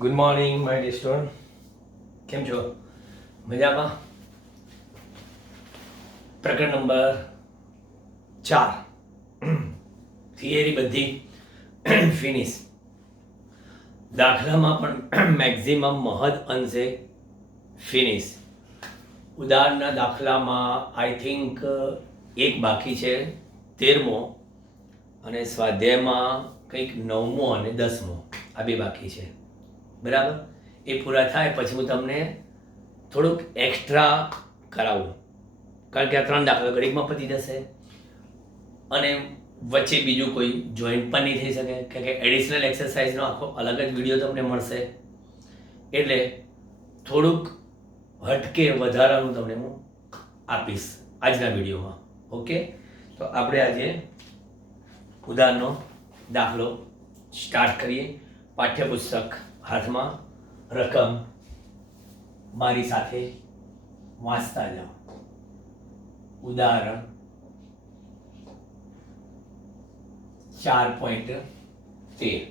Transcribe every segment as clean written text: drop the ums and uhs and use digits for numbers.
Good morning my dear student, કેમ છો? મજામાં? પ્રકરણ નંબર 4 થિયરી બધી ફિનિશ. દાખલામાં પણ મેક્સિમમ મહદ અંશે ફિનિશ. ઉદાહરણના દાખલામાં આઈ થિંક એક બાકી છે 13મો, અને સ્વાધ્યાયમાં કંઈક 9મો અને 10મો, આ બે બાકી છે. બરાબર, એ પૂરા થાય પછી હું તમને થોડુંક એક્સ્ટ્રા કરાવું, કારણ કે આ 3 દાખલા ઘડીકમાં પતી જશે અને વચ્ચે બીજું કોઈ જોઈન્ટ પણ નહીં થઈ શકે, કારણ કે એડિશનલ એક્સરસાઇઝનો આખો અલગ જ વિડીયો તમને મળશે. એટલે થોડુંક હટકે વધારાનું તમને હું આપીશ આજના વિડીયોમાં. ઓકે, તો આપણે આજે ઉદાહરણનો દાખલો સ્ટાર્ટ કરીએ. પાઠ્યપુસ્તક હાથમાં, રકમ મારી સાથે વાંચતા જાઓ. ઉદાહરણ 4.13.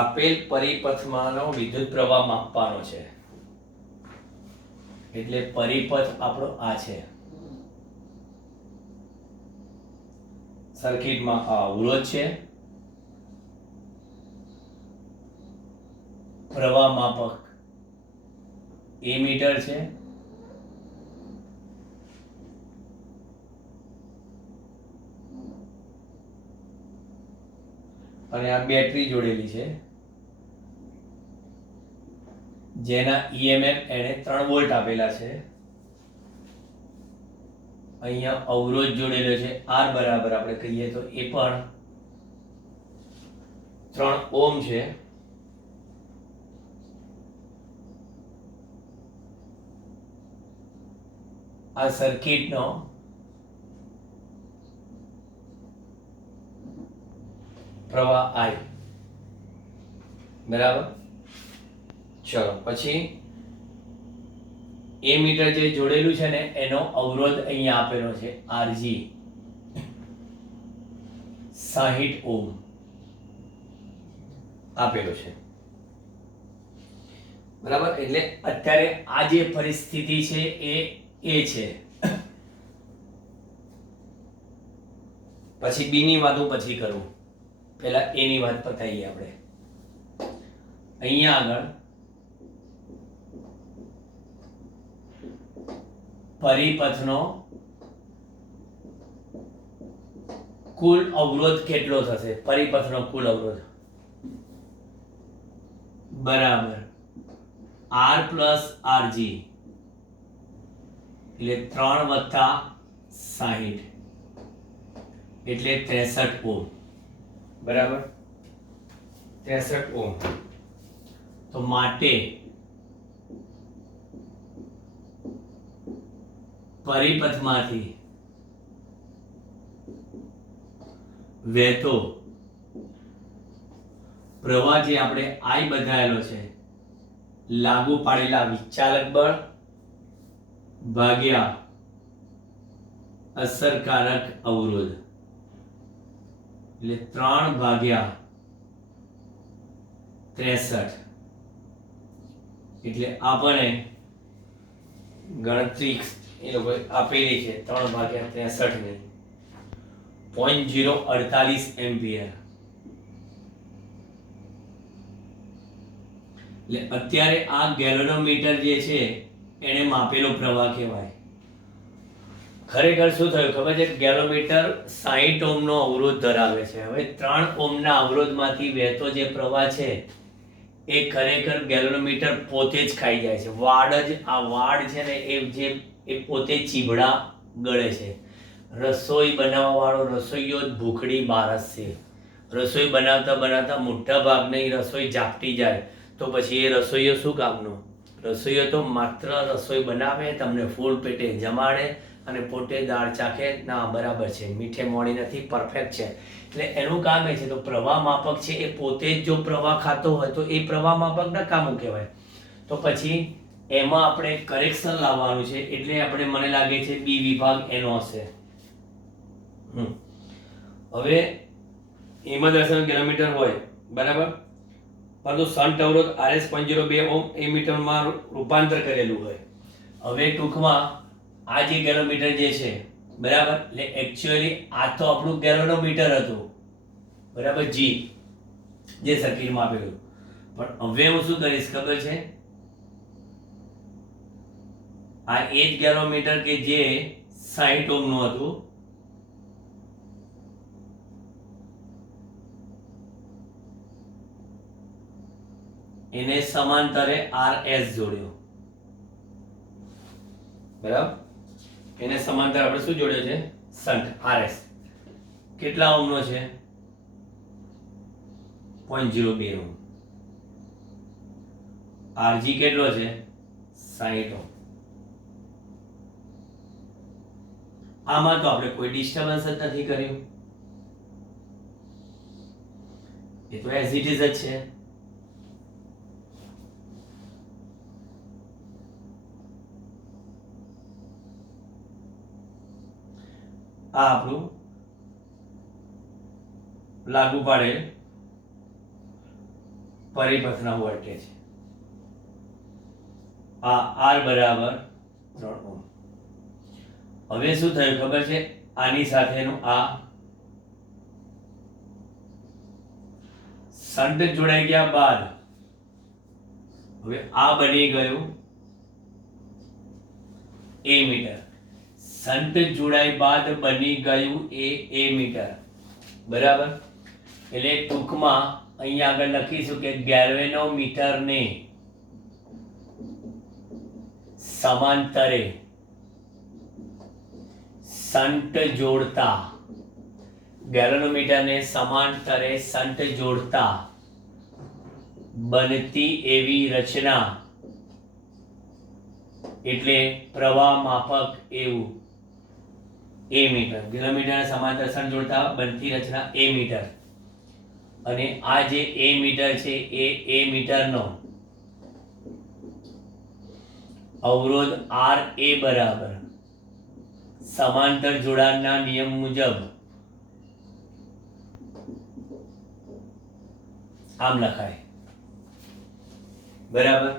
આપેલ પરિપથમાંનો વિદ્યુત પ્રવાહ માપવાનો છે. એટલે પરિપથ આપણો આ છે. સર્કિટમાં આ અવરોધ છે, પ્રવાહ માપક એમીટર છે, અને આ બેટરી જોડેલી છે, જેના ઈએમએફ એને 3 વોલ્ટ આપેલા છે. અહીંયા અવરોધ જોડેલો છે, આર બરાબર આપણે કહીએ તો એ પણ 3 ઓમ છે. આ સર્કિટનો પ્રવાહ I. બરાબર, ચલો પછી એ મીટર જે જોડેલું છે ને એનો અવરોધ અહીંયા આપેલો છે RG 60 ઓમ આપેલો છે. બરાબર, એટલે અત્યારે આ જે પરિસ્થિતિ છે એ છે. પછી બી ની વાત હું પછી કરું, પહેલા એ ની વાત પતાવીએ આપણે. અહીંયા આગળ પરિપથનો કુલ અવરોધ કેટલો થશે? પરિપથનો કુલ અવરોધ બરાબર R પ્લસ RG, એટલે 3 વત્તા 60 એટલે 63 ઓમ. બરાબર, 63 ઓમ. તો માટે પરિપથમાંથી વહેતો પ્રવાહ જે આપણે I બતાવેલો છે, લાગુ પાડેલા વિચાલક બળ ભાગ્યા અસરકારક અવરોધ, એટલે 3 ભાગ્યા 63. એટલે આપણે ગણતરી એ લોકો આપેલી છે 3 ભાગ્યા 63 ને 0.048 એમ્પિયર. એટલે અત્યારે આ ગેલ્વેનોમીટર જે છે એને માપેલો પ્રવાહ કહેવાય. ખરેખર શું થયું ખબર છે? ગેલ્વેનોમીટર 60 ઓમનો અવરોધ ધરાવે છે. હવે 3 ઓમના અવરોધમાંથી વહેતો જે પ્રવાહ છે એ ખરેખર ગેલ્વેનોમીટર પોતે જ ખાઈ જાય છે. વાડ જ આ વાડ છે ને એ પોતે ચીબડા ગળે છે. રસોઈ બનાવવા વાળો રસોઈયો જ ભૂખડી માણસ છે. રસોઈ બનાવતા બનાવતા મોટા ભાગની રસોઈ ઝાપટી જાય તો પછી એ રસોઈયો શું કામનો? રસોઈયો તો માત્ર રસોઈ બનાવે, તમને ફૂલ પેટે જમાડે અને પોતે દાળ ચાખે, ના બરાબર છે, મીઠે મોડી નથી, પરફેક્ટ છે. એટલે એનું કામ એ છે. તો પ્રવાહ માપક છે એ પોતે જ જો પ્રવાહ ખાતો હોય તો એ પ્રવાહ માપક નકામું કહેવાય. તો પછી એમાં આપણે કરેક્શન લાવવાનું છે. એટલે આપણે મને લાગે છે બી વિભાગ એનો હશે. હવે એમાં 10 કિલોમીટર હોય, બરાબર, પરંતુ શન્ટ અવરોધ RS.02 ઓહ્મ એમીટરમાં રૂપાંતર કરેલું હોય. હવે ટૂંકમાં આ જે ગેલોમીટર જે છે બરાબર, એટલે એકચ્યુઅલી આ તો આપણું ગેલોનોમીટર હતું બરાબર, જી જે સર્કિટમાં આપેલું. પણ હવે હું શું કરીશ ખબર છે, આ એ જ ગેલોમીટર કે જે 60 ઓહ્મ નું હતું, એને સમાંતરે RS જોડ્યો બરાબર, એને સમાંતર આપણે શું જોડ્યો છે, શન્ટ RS. કેટલા ઓહ્મ નો છે, 0.02 ઓહ્મ. RG કેટલો છે, 60 ઓહ્મ. આમાં તો આપણે કોઈ ડિસ્ટર્બન્સ જ નથી કર્યું, એ તો એઝ ઇટ ઇઝ જ છે. આ આપણું લાગુ પાડેલ પરિપથના વોલ્ટેજ. આ R બરાબર 3 ઓહ્મ. હવે શું થયું ખબર છે, આની સાથેનું આ શન્ટ જોડાઈ ગયા બાદ હવે આ બની ગયું એમીટર. શન્ટ જોડાઈ બાદ બની ગયું એ એમીટર બરાબર. એટલે ટૂંકમાં અહીંયા આગળ લખીશું કે ગેલ્વેનોમીટરને સમાંતરે શન્ટ જોડતા, ગેલ્વેનોમીટરને સમાંતરે શન્ટ જોડતા બનતી એવી રચના એટલે પ્રવાહ માપક એવું એમીટર. ગેલ્વેનોમીટરને સમાંતર શન્ટ જોડતા બનતી રચના એમીટર. અને આ જે એમીટર છે એ એમીટરનો અવરોધ RA બરાબર સમાંતર જોડાણના નિયમ મુજબ આમ લખાય બરાબર.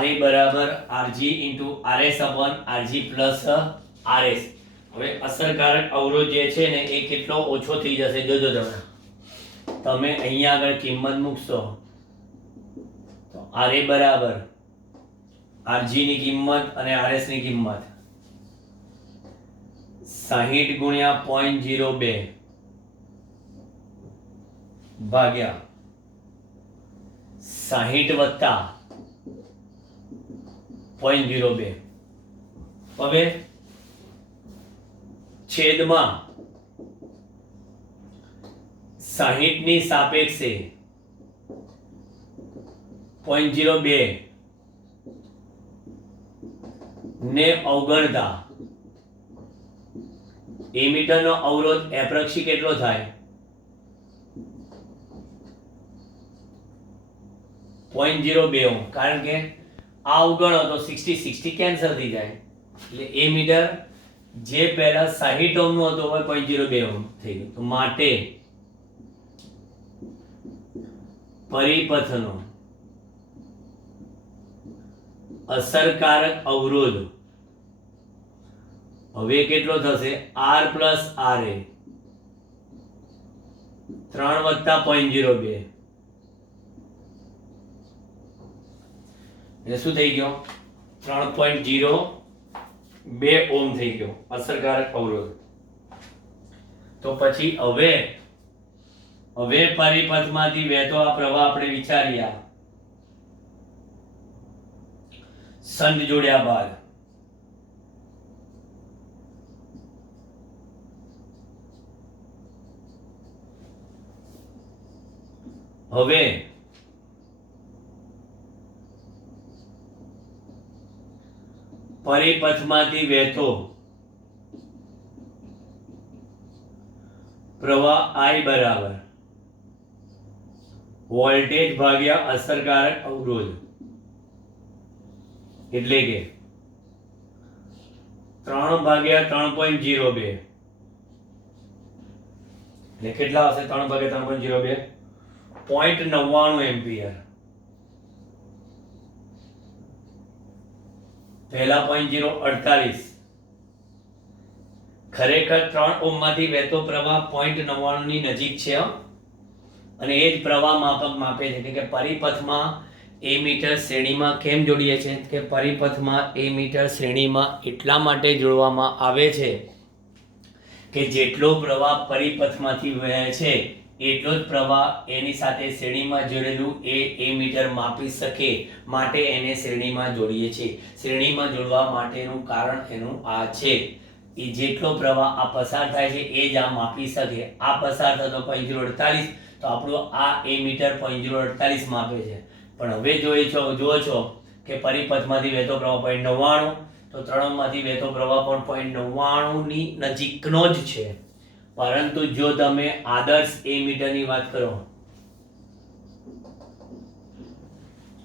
RA બરાબર RG into RS upon RG plus RS. હવે અસરકારક અવરોધ જે છે ને એ કેટલો ઓછો થઈ જશે, જોજો તમે અહીંયા આગળ કિંમત મૂકશો તો RA બરાબર RG ની કિંમત અને RS ની કિંમત 60 ગુણ્યા 0.02 ભાગ્યા 60 વત્તા 0.02. હવે છેદમાં 60 ની સાપેક્ષે 0.02 ને અવગણતા એમીટરનો અવરોધ એપ્રોક્સી કેટલો થાય, 0.02 ઓહ્મ. કારણ કે આ અવગણો તો 60 કેન્સલ થઈ જાય, એટલે એમીટર જે પહેલા 60 ઓહ્મ નું હતું હવે 0.02 ઓહ્મ થઈ ગયું. તો માટે પરિપથનો અસરકારક અવરોધ હવે કેટલો થશે, R plus RA 3 વત્તા 0.02 એટલે શું થઈ ગયો, 3.02 ઓહ્મ થઈ ગયો અસરકારક અવરોધ. તો પછી હવે પરિપથમાંથી વહેતો આ પ્રવાહ આપણે વિચાર્યા શન્ટ જોડ્યા બાદ. હવે પરિપથમાંથી વહેતો પ્રવાહ I બરાબર વોલ્ટેજ ભાગ્યા અસરકારક અવરોધ, એટલે કે 3 ભાગ્યા 3.02 એટલે કેટલા હશે, 3 ભાગ્યા 3.02 0.99 એમ્પિયર. પહેલા 0.048. ખરેખર 3 ઓહ્મ માંથી વહેતો પ્રવાહ 0.99 ની નજીક છે અને એ જ પ્રવાહ માપક માપે છે કે પરિપથમાં એ મીટર શ્રેણીમાં કેમ જોડીએ છે કે પરિપથમાં એ મીટર શ્રેણીમાં એટલા માટે જોડવામાં આવે છે કે જેટલો પ્રવાહ પરિપથમાંથી વહે છે એટલો જ પ્રવાહ એની સાથે શ્રેણીમાં જોડેલું એ મીટર માપી શકે, માટે એને શ્રેણીમાં જોડીએ છીએ. શ્રેણીમાં જોડવા માટેનું કારણ એનું આ છે. એ જેટલો પ્રવાહ આ પસાર થાય છે એ જ આ માપી શકે. આ પસાર થતો 0.48, તો આપણું આ એ મીટર 0.48 માપે છે. પણ હવે જુઓ છો કે પરિપથમાંથી વહેતો પ્રવાહ 0.99, તો 3 માંથી વહેતો પ્રવાહ પણ 0.99 ની નજીકનો જ છે. પરંતુ જો તમે આદર્શ એ મીટરની વાત કરો,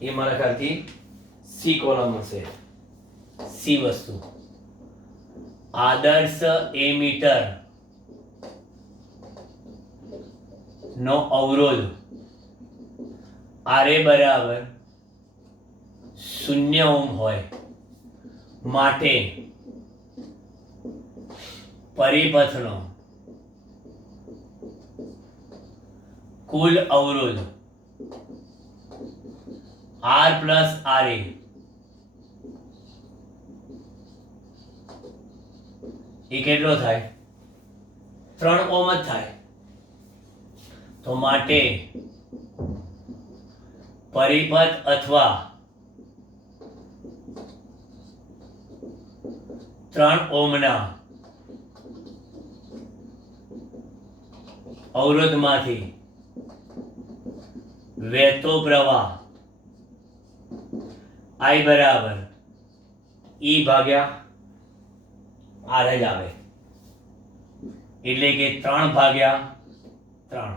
એ મારા ખ્યાલથી સી કોલમ હશે. સી વસ્તુ આદર્શ એ મીટર નો અવરોધ આરે બરાબર 0 ઓહ્મ હોય માટે પરિપથનો કુલ અવરોધ R પ્લસ RA એ કેટલો થાય? 3 ઓહ્મ જ થાય. તો માટે પરિપથ અથવા 3 ઓહ્મના અવરોધમાંથી વહેતો પ્રવાહ I બરાબર E ભાગ્યા R જ આવે. એટલે કે 3 ભાગ્યા 3.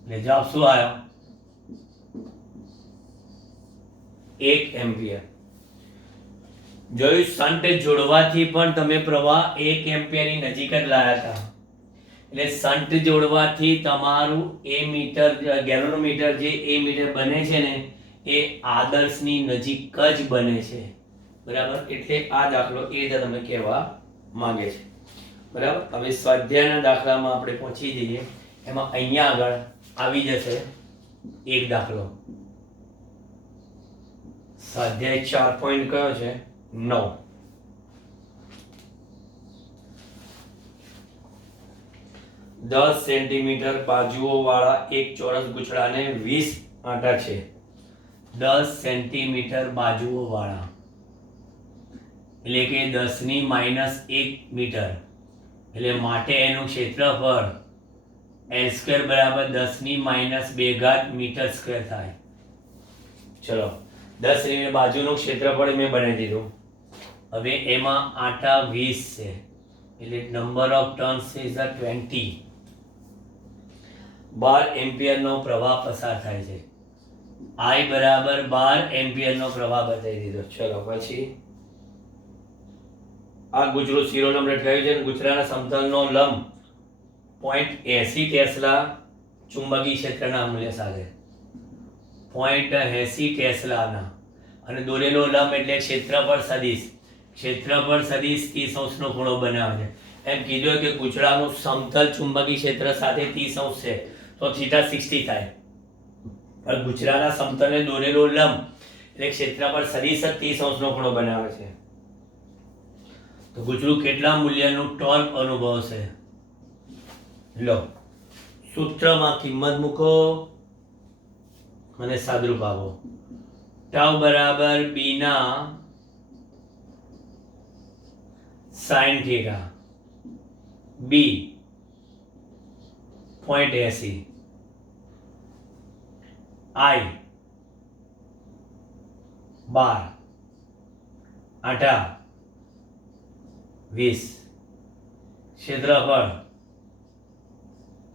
એટલે જવાબ શું આવ્યો? 1 એમ્પિયર. જોયું, શન્ટ જોડવાથી પણ તમે પ્રવાહ 1 એમ્પિયરની નજીક જ લાયા હતા. એટલે શન્ટ જોડવાથી તમારું એ મીટર ગેલોનોમીટર જે એ મીટર બને છે ને એ આદર્શની નજીક જ બને છે. બરાબર. એટલે આ દાખલો એ રીતે તમે કહેવા માંગે છે. બરાબર. હવે સ્વાધ્યાયના દાખલામાં આપણે પહોંચી જઈએ. એમાં અહીંયા આગળ આવી જશે એક દાખલો. સ્વાધ્યાય 4 પોઈન્ટ કયો છે? 9. દસ સેન્ટીમીટર બાજુઓ વાળા એક ચોરસ ગૂંચળાને 20 આંટા છે. 10 સેન્ટીમીટર બાજુઓ વાળા એટલે કે 10 ની -1 મીટર. એટલે માટે એનું ક્ષેત્રફળ L² બરાબર 10 ની -2 ઘાત મીટર સ્ક્વેર થાય. ચલો, 10 સેન્ટીમીટર બાજુનું ક્ષેત્રફળ મેં બનાવી દીધું. હવે એમાં આંટા 20 છે એટલે નંબર ઓફ ટર્ન્સ ઇઝ 20. 12 એમ્પિયરનો પ્રવાહ પસાર થાય છે. I બરાબર 12 એમ્પિયરનો પ્રવાહ બતાવી દીધો. ચલો પછી આ ગૂંચળું શિરોનામ લટકાવ્યું છે. ગૂંચળાના સમતલનો લંબ 0.80 ટેસ્લા ચુંબકીય ક્ષેત્રના મૂલ્ય સાથે 0.80 ટેસ્લાના અને દોરેલો લંબ એટલે ક્ષેત્રફળ સદિશ. ક્ષેત્રફળ સદિશ 30° નો ખૂણો બનાવે છે. એમ કીધું કે ગૂંચળાનું સમતલ ચુંબકીય ક્ષેત્ર સાથે 30° છે તો થીટા 60 થાય. પણ ગૂંચળાના સમતલને દોરેલો લંબ એટલે ક્ષેત્રફળ સદિશ જ 30° નો ખૂણો બનાવે છે. તો ગૂંચળું કેટલા મૂલ્યનું ટોર્ક અનુભવશે? લો, સૂત્રમાં કિંમત મૂકો અને સાદરૂપ આપો. ટાઉ બરાબર b ના sin થીટા, b 0.80, I 12, આંટા 20, ક્ષેત્રફળ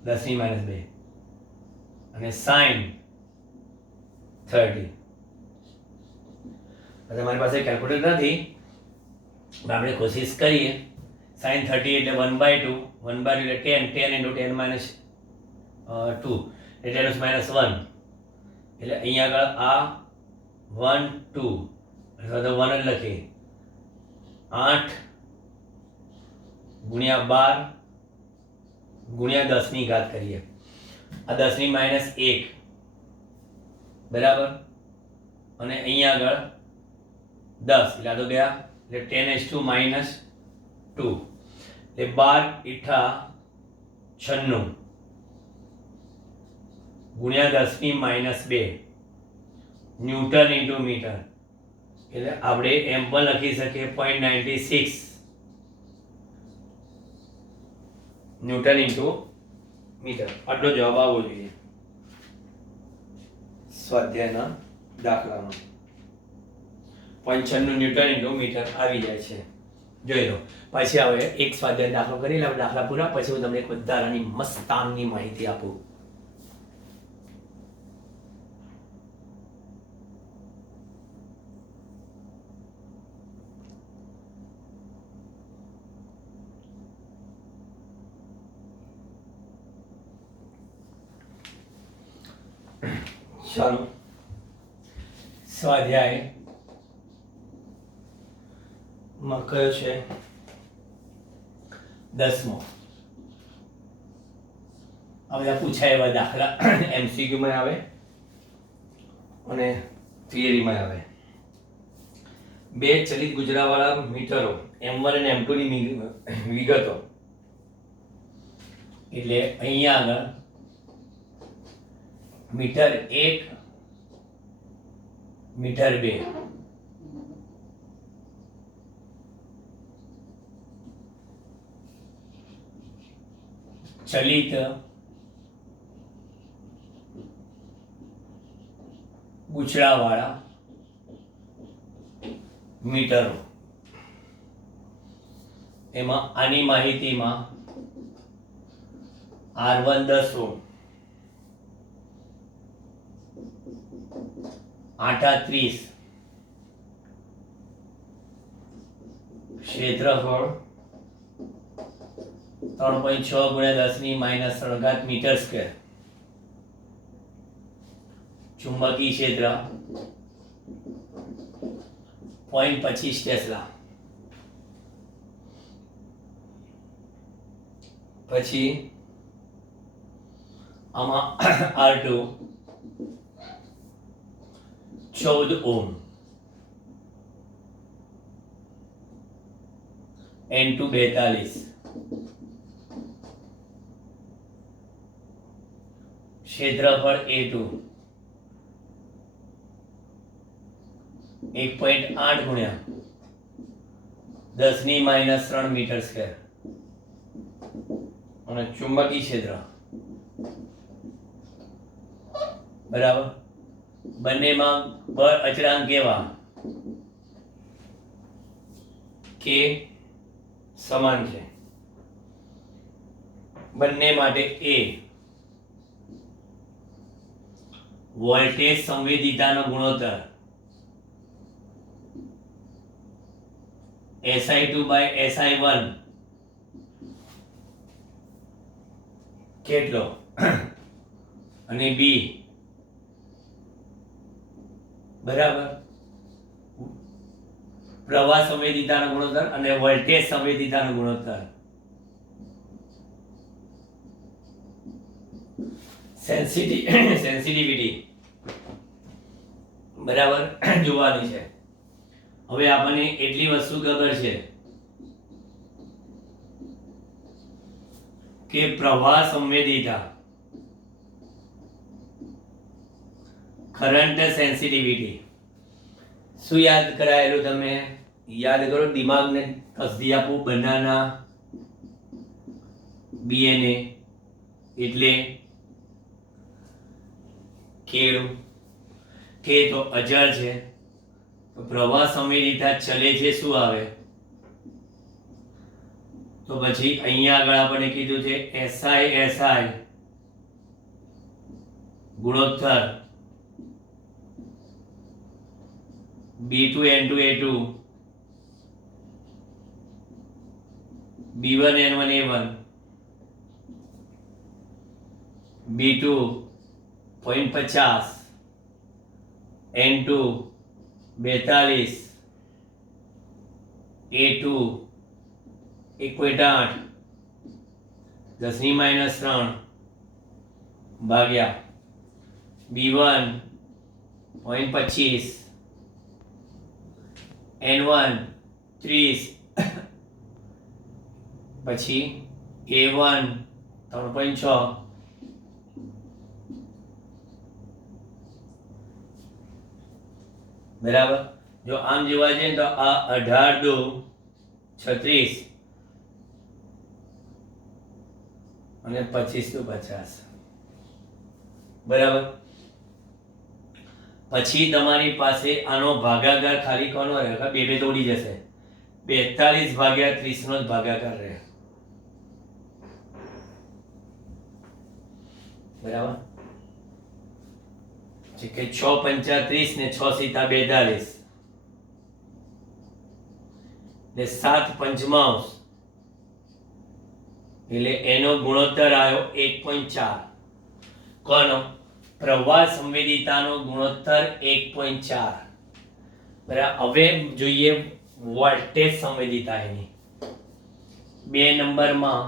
10 ની -2 અને sin 30. તમારી પાસે કેલ્ક્યુલેટર નથી, આપણે કોશિશ કરીએ. sin 30 એટલે 1/2, 1/2 એટલે 10, 10 × 10 - 2 એટલે -1 એટલે અહીંયા આગળ આ 1 2 અથવા તો 1 જ લખીએ 8 ગુણ્યા 12 ગુણ્યા 10 ની ઘાત કરીએ આ 10 ની -1 બરાબર અને અહીંયા આગળ 10 એટલે આ તો ગયા એટલે 10 -2 એટલે 12 ઈઠા 96 ગુણ્યા 10 ની -2 ન્યૂટન ઇન્ટુ મીટર એટલે આપણે એમ પણ લખી શકીએ 0.96 ન્યૂટન ઇન્ટુ મીટર આટલો જવાબ આવવો જોઈએ સ્વાધ્યાયના દાખલામાં 0.96 ન્યૂટન ઇન્ટુ મીટર આવી જાય છે જોઈ લો પછી હવે એક સ્વાધ્યાય દાખલો કરી લે દાખલા પૂરા પછી હું તમને એક વધારાની મસ્તાનની માહિતી આપું ચાલો સ્વાધ્યાય માં કયો છે 10મો હવે આ પૂછાય એવા દાખલા MCQ માં આવે અને થિયરીમાં આવે બે ચલિત ગુજરાવાળા મીટરો M1 અને M2 ની વિગતો એટલે અહીંયા આગળ મીટર 1 મીટર 2 ચલિત ગૂંચળાવાળા મીટરો એમાં આની માહિતીમાં R1 10 ઓહ્મ 8 ક્ષેત્રફળ 3.6 ગુણ્યા 10 ની -3 ઘાત મીટર સ્ક્વેર ચુંબકીય ક્ષેત્ર 0.25 ટેસ્લા પછી આમાં R2 14 ઓહ્મ N2 42 ક્ષેત્રફળ A2 1.8 ગુણ્યા 10 ની -3 મીટર સ્ક્વેર અને ચુંબકીય ક્ષેત્ર બરાબર બંનેમાં બળ અચળાંક કેવા કે સમાન છે બંને માટે A વોલ્ટેજ સંવેદિતાનો ગુણોત્તર SI2/SI1 કેટલો અને B બરાબર પ્રવાહ સંવેદિતાનો ગુણોત્તર અને વોલ્ટેજ સંવેદિતાનો ગુણોત્તર સેન્સિટિવિટી બરાબર જોવાની છે હવે આપણને એટલી વસ્તુ ખબર છે કે પ્રવાહ સંવેદિતા કરંટ સેન્સિટિવિટી શું યાદ કરાયેલું તમે યાદ કરો દિમાગને કસદી આપું બનાના BNA એટલે કેળું કે તો અચળ છે તો પ્રવાહ સંવેદિતા ચલે છે શું આવે તો પછી અહીંયા આગળ આપણે કીધું છે SI ગુણોત્તર B2N2A2 B1N1A1 B2 0.50, N2 42, A2 1.8, 10⁻³ ભાગ્યા B1 0.25, N1 30, પછી A1 3.6, બરાબર. જો આમ જોવા જઈએ તો આ 18 દુ 36 અને 25 દુ 50, બરાબર. પછી તમારી પાસે આનો ભાગાકાર ખાલી કોનો રહે? બે બે તોડી જશે. 42 ભાગ્યા 30 નો જ ભાગાકાર રહે, બરાબર. કે 6 પંચા 30 ને 6 સીતા 42 ને 7 પંચમાંશ, એટલે એનો ગુણોત્તર આવ્યો 1.4. કોનો? પ્રવાહ સંવેદિતાનો ગુણોત્તર 1.4. બરાબર. હવે જોઈએ વોલ્ટેજ સંવેદિતા એની. 2 નંબરમાં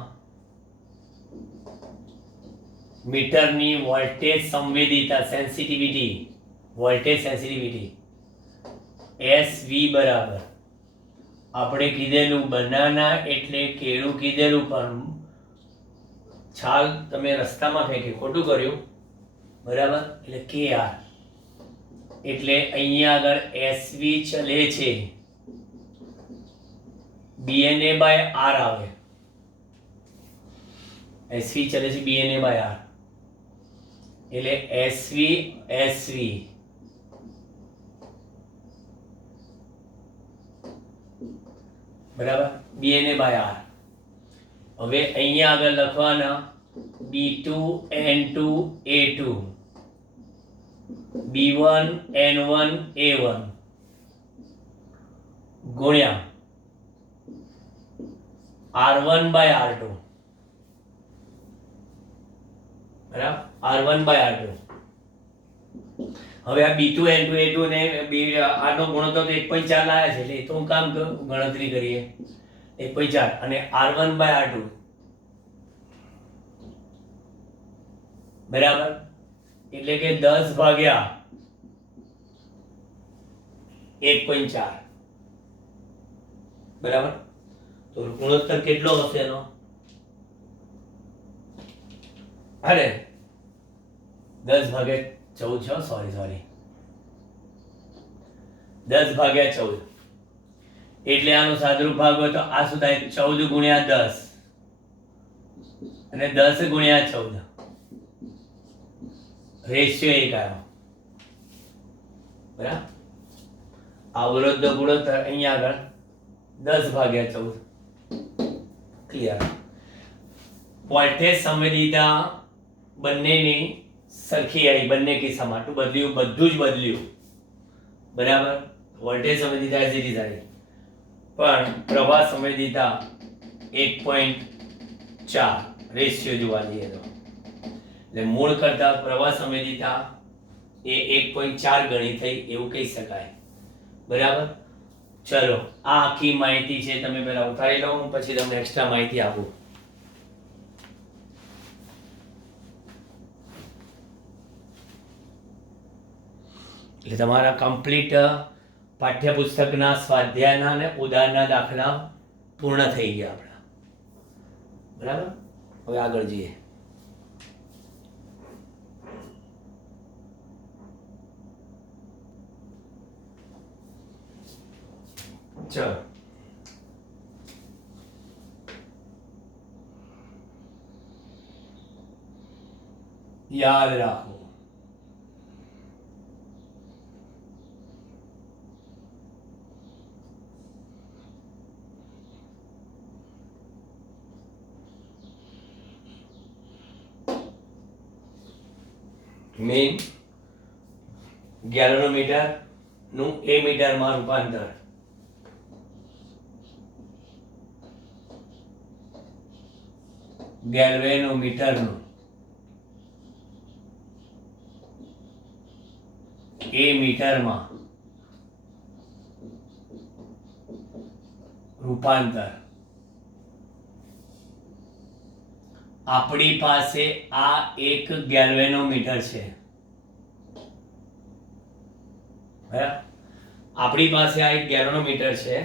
મીટરની વોલ્ટેજ સંવેદિતા, સેન્સિટિવિટી, વોલ્ટેજ સેન્સિટિવિટી SV બરાબર આપણે કીધેલું બનાના એટલે કેળું કીધેલું, પણ છાલ તમે રસ્તામાં ફેંકી, ખોટું કર્યું, બરાબર. એટલે KR, એટલે અહીંયા આગળ SV ચલે છે, BNA/R આવે. SV ચલે છે BNA/R, એટલે SV બરાબર, BNA/R. હવે અહીંયા આગળ લખવાના B2 N2 A2, B1 N1 A1 ગુણ્યા R1/R2, બરાબર, R1/R2. હવે આ B2 N2 A2 ને આનો ગુણોત્તર તો 1.4 લાયા છે, એટલે એ તો હું કામ ગણતરી કરીએ 1.4 અને R1/R2, બરાબર, એટલે કે 10 ભાગ્યા 1.4, બરાબર. તો ગુણોત્તર કેટલો હશે એનો? અરે 10/14 છે, સોરી 10/14, એટલે આનો સાદરૂપ ભાગ હોય તો આ શું થાય? 14 ગુણ્યા 10 અને 10 ગુણ્યા 14, રેશિયો 1 આવ્યો, બરાબર. અવરોધનો ગુણોત્તર અહીંયા આગળ 10/14, ક્લિયર. વોલ્ટેજ સંવેદિતા બંનેની સરખી આવી, બંને કિસ્સામાં બદલ્યું, બધું જ બદલ્યું, બરાબર. વોલ્ટેજ સંવેદિતા એઝ ઇટ ઇઝ આવી, પણ પ્રવાહ સંવેદિતા 1.4 રેશિયો જોવા જઈએ તો, એટલે મૂળ કરતા પ્રવાહ સંવેદિતા એ 1.4 ગણી થઈ એવું કહી શકાય, બરાબર. ચલો, આ આખી માહિતી છે, તમે પહેલા ઉતારી લો, પછી તમને એક્સ્ટ્રા માહિતી આપું. એટલે તમારા કમ્પ્લીટ પાઠ્યપુસ્તકના સ્વાધ્યાયના અને ઉદાહરણના દાખલા પૂર્ણ થઈ ગયા આપણા, બરાબર. હવે આગળ જઈએ. ચલો, યાદ રાખો, મેઇન ગેલ્વેનોમીટર નું એ મીટરમાં રૂપાંતર, ગેલ્વેનોમીટર નું એ મીટરમાં રૂપાંતર. આપણી પાસે આ એક ગેલ્વેનોમીટર છે, બરાબર? આપણી પાસે આ એક ગેલ્વેનોમીટર છે.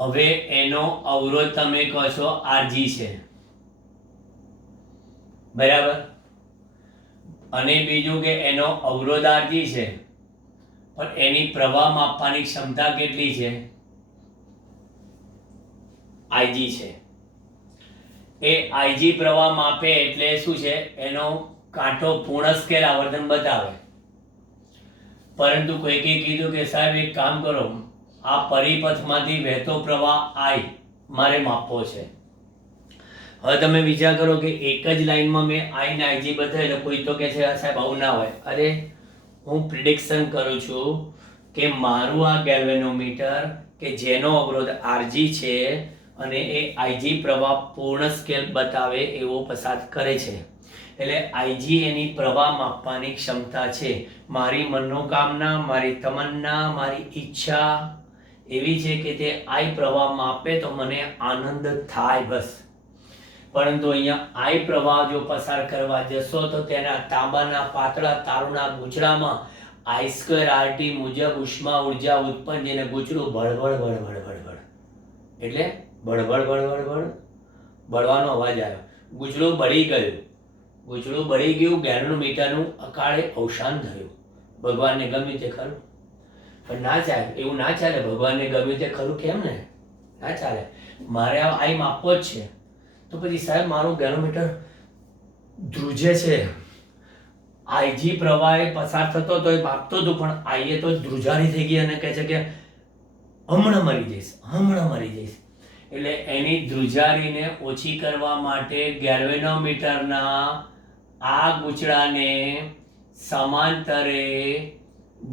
હવે એનો અવરોધ તમે કહો છો આરજી છે, બરાબર? અને બીજું કે એનો અવરોધ આરજી છે, પણ એની પ્રવાહ માપવાની ક્ષમતા કેટલી છે? આઈજી છે. એ આઈજી પ્રવાહ માપે એટલે શું છે? એનો કાંટો પૂર્ણ સ્કેલ આવર્તન બતાવે. પરંતુ કોઈકે કીધું કે સાહેબ એક કામ કરો, આ પરિપથમાંથી વહેતો પ્રવાહ આઈ મારે માપવો છે. હવે તમે વિચાર કરો કે એક જ લાઈનમાં મેં આઈ ને આઈજી બતાવ્યું, તો કોઈ તો કે છે સાહેબ આવું ના હોય. અરે હું પ્રિડિક્શન કરું છું કે મારું આ ગેલ્વેનોમીટર કે જેનો અવરોધ આરજી છે અને એ આઈજી પ્રવાહ પૂર્ણ સ્કેલ બતાવે એવો પસાર કરે છે. એટલે આઈજી એની પ્રવાહ માપવાની ક્ષમતા છે. મારી મનોકામના, મારી તમન્ના, મારી ઈચ્છા એવી છે કે તે આઈ પ્રવાહ માપે તો મને આનંદ થાય બસ. પરંતુ અહીંયા આઈ પ્રવાહ જો પસાર કરવા જશો તો તેના તાંબાના પાતળા તારુના ગૂંચળામાં આઈ સ્ક્વેર આરટી મુજબ ઉષ્મા ઉર્જા ઉત્પન્ન જેને ગૂંચળું બળબડ બળબડ બળબડ એટલે બળબડ બળબડ બળ બળવાનો અવાજ આવ્યો. ગૂંચળું બળી ગયું. ગૂંચળું બળી ગયું, ગેલ્વેનોમીટરનું અકાળે અવસાન થયું. ભગવાનને ગમ્યું તે ખરું? પણ ના ચાલે, એવું ના ચાલે. ભગવાનને ગમ્યું તે ખરું કેમ ને? ના ચાલે. મારે આ આઈ માપવો જ છે. તો પછી સાહેબ મારું ગેલ્વેનોમીટર ધ્રુજે છે, આઈજી પ્રવાહ પસાર થતો તો એ માપતો હતો, પણ આઈએ તો ધ્રુજારી થઈ ગઈ અને કહે છે કે હમણાં મરી જઈશ, હમણાં મરી જઈશ. એટલે એની ધ્રુજારીને ઓછી કરવા માટે ગેલ્વેનોમીટરના આ ગૂંચળાને સમાંતરે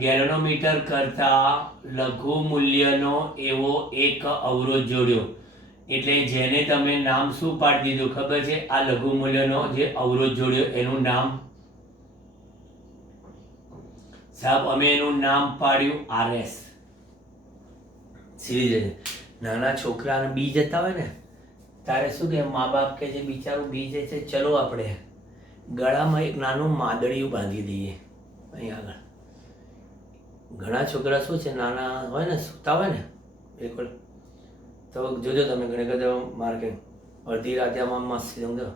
ગેલ્વેનોમીટર કરતા લઘુ મૂલ્યનો એવો એક અવરોધ જોડ્યો. એટલે જેને તમે નામ શું પાડી દીધું ખબર છે? આ લઘુ મૂલ્યનો જે અવરોધ જોડ્યો એનું નામ સાહેબ અમે એનું નામ પાડ્યું આરએસ. સીધી નાના છોકરાને બી જતા હોય ને તારે શું કે મા બાપ કે જે બિચારું બી જાય છે, ચલો આપણે ગળામાં એક નાનું માદળિયું બાંધી દઈએ. અહીંયા આગળ ઘણા છોકરા શું છે, નાના હોય ને, સૂતા હોય ને બિલકુલ, તો જોજો તમે ઘણી વખત મારે કે અડધી રાતે આમાં મસ્ત સમજો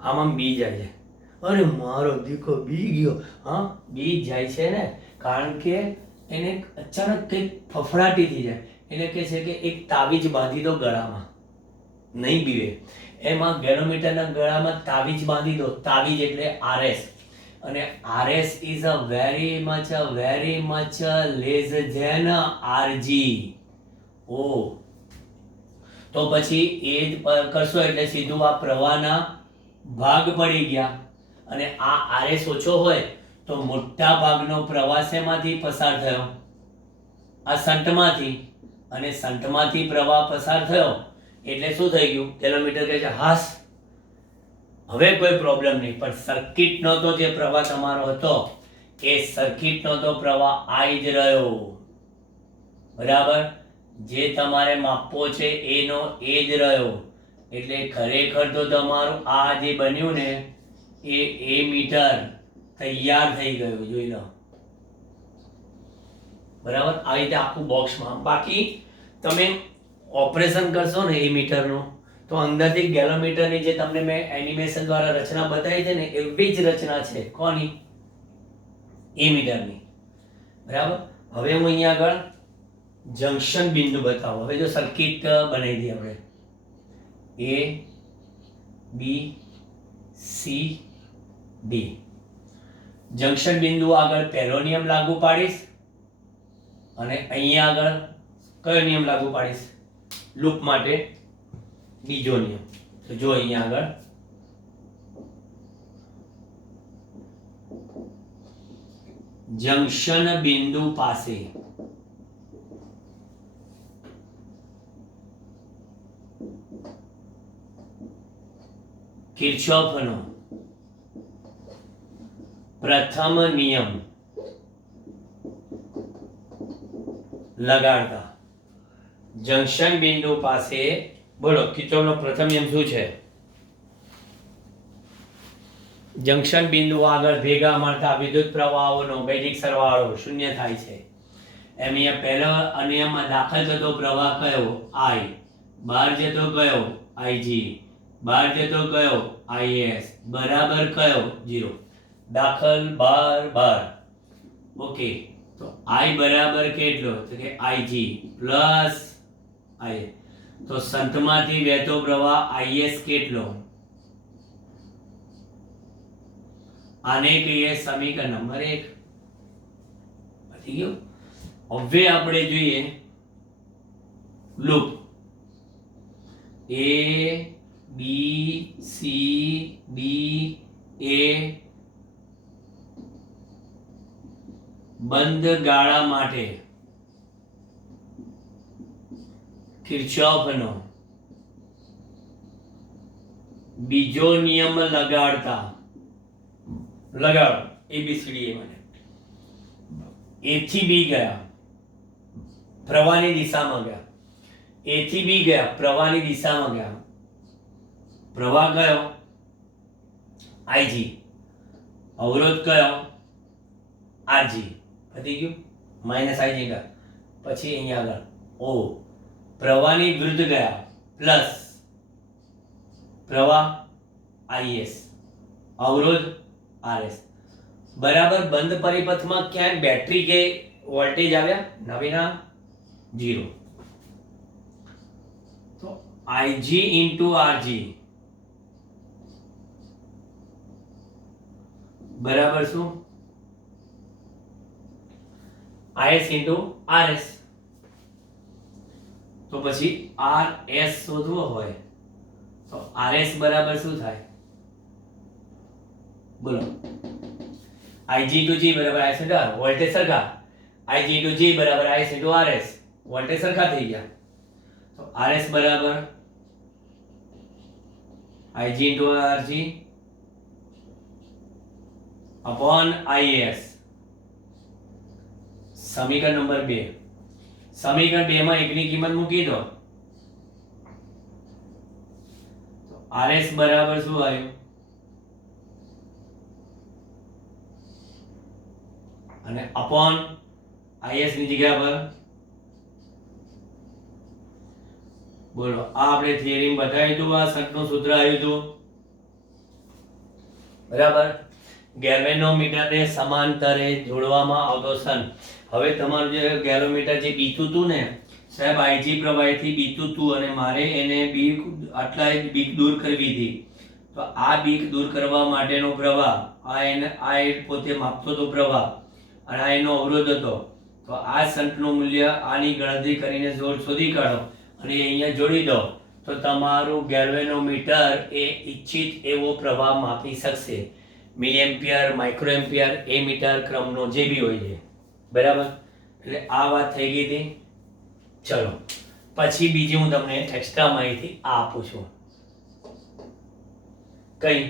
આમાં બી જાય છે. અરે મારો દીકો બી ગયો. હા, બી જાય છે ને કારણ કે એને અચાનક કંઈક ફફડાટી થઈ જાય. એટલે કે છે કે એક તાવીજ બાંધી દો ગળામાં, નહીં બીવે. એમાં ગેલ્વેનોમીટરના ગળામાં તાવીજ બાંધી દો. તાવીજ એટલે આરએસ. અને RS is a very much less than RG. ઓ તો પછી એ જ કરશો એટલે સીધું આ પ્રવાહના ભાગ પડી ગયા. અને આ આરએસ ઓછો હોય તો મોટા ભાગનો પ્રવાહ શેમાંથી પસાર થયો? આ સંટમાંથી. અને સંટમાંથી પ્રવાહ પસાર થયો એટલે શું થઈ ગયું? ગેલ્વેનોમીટર કહે છે હાસ હવે કોઈ પ્રોબ્લેમ નહીં. પણ સર્કિટનો તો જે પ્રવાહ તમારો હતો એ સર્કિટનો તો પ્રવાહ આવી જ રહ્યો, બરાબર? જે તમારે માપવો છે એનો એ જ રહ્યો. એટલે ખરેખર તો તમારું આ જે બન્યું ને એ મીટર તૈયાર થઈ ગયું. જોઈ લો, બરાબર? આવી રીતે આખું બોક્સમાં. બાકી તમે ઓપરેશન કરશો ને એ મીટરનું તો અંદરથી ગેલ્વેનોમીટરની જે તમને મેં એનિમેશન દ્વારા રચના બતાવી છે ને એવી જ રચના છે. કોની? એ મીટરની, બરાબર? હવે હું અહીંયા આગળ જંક્શન બિંદુ બતાવો. હવે જો સર્કિટ બનાવી દઈએ આપણે એ બી સી ડી. જંક્શન બિંદુ આગળ પહેલો નિયમ લાગુ પાડીશ અને અહીંયા આગળ કયો નિયમ લાગુ પાડીશ? લૂપ માટે બીજો નિયમ. તો જો અહીંયા આગળ જંક્શન બિંદુ પાસે કિર્ચોફનો પ્રથમ નિયમ લગાડતા જંક્શન બિંદુ પાસે, બોલો કિર્ચોફનો પ્રથમ નિયમ શું છે? જંક્શન બિંદુ આગળ ભેગા મળતા વિદ્યુત પ્રવાહોનો વૈજિક સરવાળો શૂન્ય થાય છે. એમ અહીંયા પહેલા નિયમમાં દાખલ થતો પ્રવાહ કયો? I. બહાર જતો કયો? Ig. બહાર જતો કયો? Is. બરાબર કયો? 0. દાખલ બાર. ઓકે, તો I બરાબર કેટલો? તો કે Ig પ્લસ I. તો સંતમાંથી વહેતો પ્રવાહ Is કેટલો? આને કહીએ સમીકરણ નંબર 1. પતી ગયું. હવે આપણે જોઈએ loop A B C D A બંધ ગાળા માટે કિર્ચોફનો બીજો નિયમ લગાડો ABCD માટે. A થી B ગયા, પ્રવાહની દિશામાં ગયા. A થી B ગયા, પ્રવાહની દિશામાં ગયા. પ્રવાહ કયો? Ig. અવરોધ કયો? Rg. પતી ગયું. માઇનસ Ig ગયા. પછી અહીંયા આગળ O. પ્રવાહની વિરુદ્ધ ગયા, પ્લસ પ્રવાહ Is. અવરોધ Rs. બરાબર. બંધ પરિપથમાં ક્યાંક બેટરી કે વોલ્ટેજ આવ્યા? નવીના 0. તો Ig into Rg બરાબર શું? Is into Rs. તો પછી Rs શોધવો હોય તો Rs બરાબર શું થાય? બોલો. Ig into G બરાબર Is into R. વોલ્ટેજ સરખા. Ig into G બરાબર Is into Rs. વોલ્ટેજ સરખા થઈ ગયા. તો Rs બરાબર Ig into Rg upon Is. સમીકરણ નંબર 2. સમીકરણ 2 માં 1 ની કિંમત મૂકી દો. તો Rs બરાબર શું આવ્યું? અને અપોન Is ની જગ્યા પર બોલો. આ આપણે થિયરી બતાવ્યું હતું. આ સંતનું સૂત્ર આવ્યું હતું. બરાબર. ગેલ્વેનોમીટરને સમાંતરે જોડવામાં આવતો સંત. હવે તમારું જે ગેલ્વેનોમીટર જે બીતું હતું ને સાહેબ, Ig પ્રવાહીથી બીતું હતું અને મારે એને બીક આટલા બીક દૂર કરવી હતી. તો આ બીક દૂર કરવા માટેનો પ્રવાહ આ પોતે માપતો હતો પ્રવાહ અને આ એનો અવરોધ હતો. તો આ સંતનું મૂલ્ય આની ગણતરી કરીને શોધી કાઢો અને અહીંયા જોડી દો તો તમારું ગેલ્વેનોમીટર એ ઈચ્છિત એવો પ્રવાહ માપી શકશે. મિલી એમ્પિયર, માઇક્રો એમ્પિયર, એ મીટર ક્રમનો જે બી હોય છે. બરાબર. એટલે આ વાત થઈ ગઈ હતી. ચલો પછી બીજી હું તમને એક્સ્ટ્રા માહિતી આપું છું. કઈ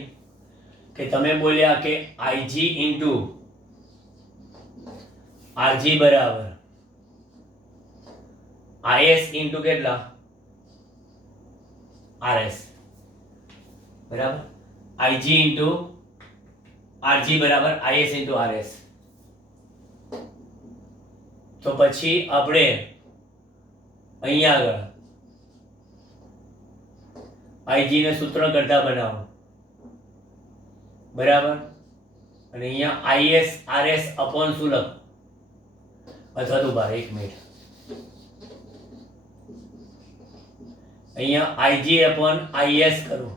કે તમે બોલ્યા કે Ig into Rg બરાબર Is into કેટલા? Rs. બરાબર. Ig into Rg બરાબર Is into Rs. તો પછી આપણે અહીંયા આગળ Ig ને સૂત્ર કરતા બનાવો. બરાબર. અને અહીંયા Is Rs અપોન શું લખ? અથવા તો બાર 1 મિનિટ. અહીંયા Ig અપોન Is કરું.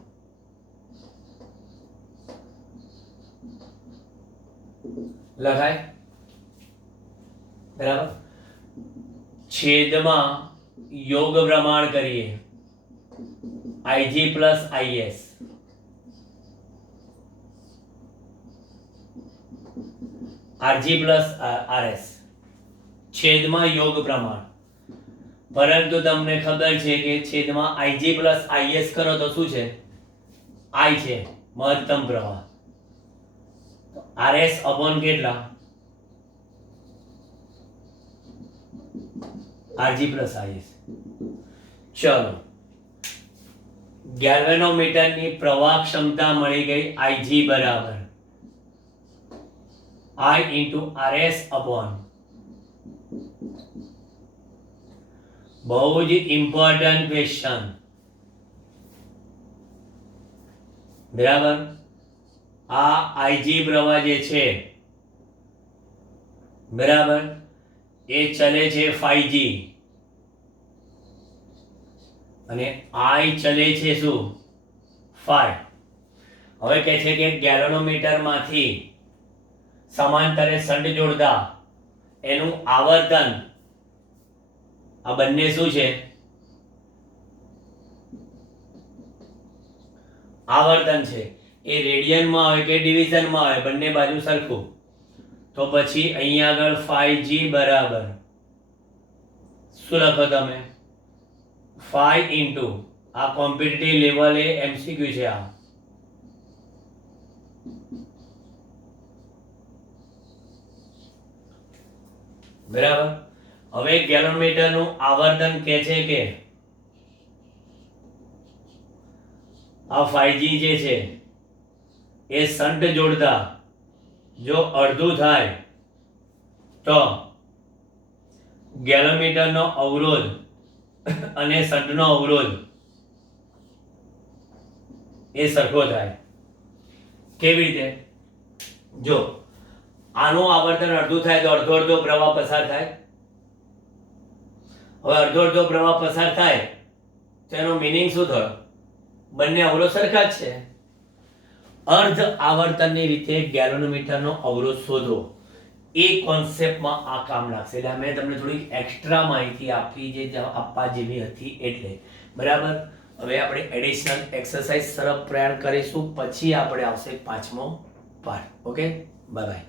લખાય? બરાબર. છેદમાં યોગ પ્રમાણ કરીએ Ig plus Is. Rg plus Rs. છેદમાં યોગ પ્રમાણ. પરંતુ તમને ખબર છે કે છેદમાં Ig પ્લસ Is કરો તો શું છે? I છે મહત્તમ પ્રવાહ. તો RS upon કેટલા? RG plus IS. ચલો, ગેલ્વેનોમીટરની પ્રવાહ ક્ષમતા મળી ગઈ IG બરાબર I into RS upon, બહુ જ ઇમ્પોર્ટન્ટ ક્વેશ્ચન, બરાબર. આ IG પ્રવાહ જે છે, બરાબર, એ ચલે છે 5G અને I ચલે છે શું? 5. હવે કહે છે કે ગેલ્વેનોમીટર માંથી સમાંતરે શન્ટ જોડતા એનું આવર્તન, આ બંને શું છે? આવર્તન છે. એ રેડિયનમાં આવે કે ડિવિઝનમાં આવે, બંને બાજુ સરખું. તો પછી અહીંયા આગળ 5G બરાબર શું લખો તમે? 5 ઇન્ટુ, આ કોમ્પિટિટિવ લેવલે MCQ છે આ, બરાબર. હવે ગેલ્વેનોમીટરનું આવર્તન કહે છે કે આ 5G જે છે એ શન્ટ જોડતા જો અડધું થાય તો ગેલ્વેનોમીટરનો અવરોધ અને શન્ટનો અવરોધ એ સરખો થાય. કેવી રીતે? જો આનું આવર્તન અડધું થાય તો અડધો અડધો પ્રવાહ પસાર થાય. હવે અડધો અડધો પ્રવાહ પસાર થાય તો એનો મીનિંગ શું થયો? બંને અવરોધ સરખા જ છે. અર્ધ આવર્તનની રીતે ગેલ્વેનોમીટરનો અવરોધ શોધો, એ કોન્સેપ્ટમાં આ કામ લાગશે. એટલે મેં તમને થોડી એક્સ્ટ્રા માહિતી આપી જે આપવા જેવી હતી એટલે, બરાબર. હવે આપણે એડિશનલ એક્સરસાઇઝ તરફ પ્રયાણ કરીશું, પછી આપણે આવશે 5મો પાઠ. Okay, bye bye.